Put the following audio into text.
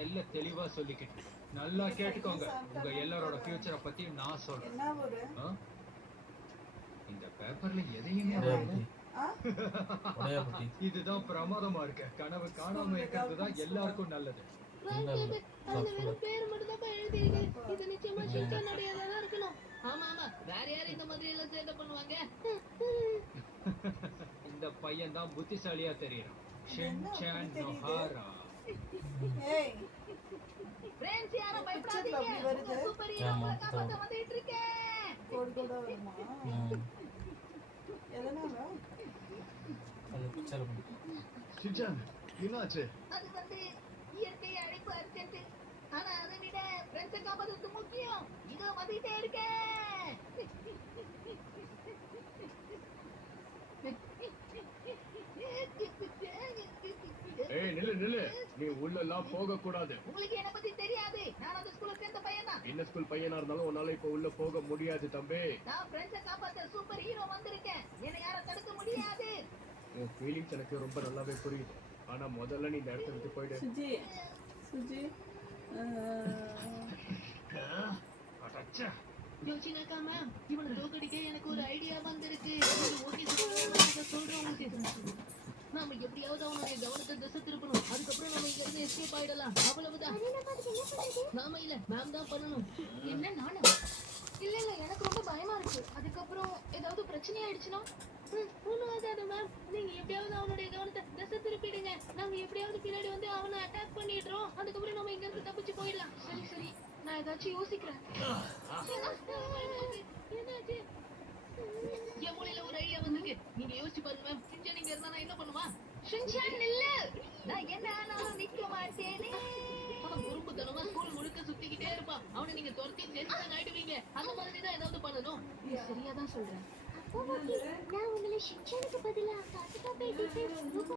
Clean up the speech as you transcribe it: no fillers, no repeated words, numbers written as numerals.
தெல்ல தெளிவா சொல்லிக்கிட்டு நல்லா கேட்டுக்கோங்க. உங்க எல்லாரோட ஃபியூச்சரை பத்தி நான் சொல்றேன். இந்த பேப்பர்ல எதையுமே இதுதான் பிரமாதமா இருக்கு. கனவு காணாம இருக்கிறது தான் எல்லாருக்கும் நல்லது. பேர் மட்டும் தான் எழுதிருக்கு. இது நிச்சயமா ஷின்சான் உடையதா இருக்கணும். ஆமா ஆமா, வேற யாரும் இந்த மாதிரி எல்லாம் சேட்டை பண்ணுவாங்க? இந்த பையன் தான் புத்திசாலியா தெரியும். ஷின்சான் நோஹாரா. ஏய் ஃப்ரெண்ட்ஸ் யாரும் பயப்படாதீங்க. சூப்பர் ஹீரோ காப்பாத்த வந்துட்டு இருக்கேன். கோடு வருமா? எதனால? அது பிக்சர் பண்ணு. ஷின்சான் என்னாச்சு? அது இயற்கை அழைப்பு அர்ஜென்ட். ஆனா அதை விட ஃப்ரெண்ட்ஸை காப்பாத்துறது முக்கியம். இதோ வந்துட்டே இருக்கேன். ஏய் நில்லு. நீ உள்ளலாம் போக கூடாது. உங்களுக்கு என்ன பத்தி தெரியாது. நான் அந்த ஸ்கூல்ல சேர்ந்த பையன்தான். என்ன ஸ்கூல் பையனா இருந்தாலும் உன்னால இப்ப உள்ள போக முடியாது தம்பி. நான் ஃப்ரெண்ட்ஸை காப்பாத்த சூப்பர் ஹீரோ வந்திருக்கேன். என்னை யாரும் தடுக்க முடியாது. உன் ஃபீலிங்ஸ் எனக்கு ரொம்ப நல்லாவே புரியுது. ஆனா முதல்ல நீ இந்த இடத்தை விட்டு போயிடு. சுஜி அடச்சே. யோசினாக்கா மேம், இவனை தோக்கடிக்க எனக்கு ஒரு ஐடியா வந்திருக்கு. ஓகே சொல்றேன் உங்களுக்கு. நாம எப்படியாவது அவனுடைய கவனத்தை திசை திருப்பணும். அதுக்கப்புறம் நம்ம இங்க இருந்து எஸ்கேப் ஆயிடலாம். அவ்வளவுதான். நாம இல்ல, மேம் தான் பண்ணணும். என்ன நானும்? இல்ல எனக்கு ரொம்ப பயமா இருக்கு. அதுக்கப்புறம் ஏதாவது பிரச்சனை ஆயிடுச்சுன்னா? ஒண்ணும் ஆகாது மேம். நீங்க எப்படியாவது அவனுடைய கவனத்தை திசை திருப்பிடுங்க. நாங்க எப்படியாவது பின்னாடி வந்து அவனை அட்டாக் பண்ணிடுறோம். அதுக்கப்புறம் நம்ம இங்க இருந்து தப்பிச்சு போயிடலாம். சரி நான் ஏதாச்சும் யோசிக்கிறேன். என்னாச்சு? என் மூளையில ஒரு ஐடியா வந்திருக்கு. நீங்க யோசிச்சு பாருங்க மேம். ஷின்சான் இங்க இருந்தா நான் என்ன பண்ணுவான்? ஷின்சான் இல்ல, நான் என்ன ஆனாலும் நிக்க மாட்டேனே. அவன் குறும்புத்தனமா ஸ்கூல் முழுக்க சுத்திக்கிட்டே இருப்பான். அவனை நீங்க துரத்தி டென்ஷன் ஆயிடுவீங்க. அந்த மாதிரி தான் ஏதாவது பண்ணணும். நீ சரியா தான் சொல்றேன். நான் உங்களை ஷின்சானுக்கு பதிலா தாத்தா பேசிட்டு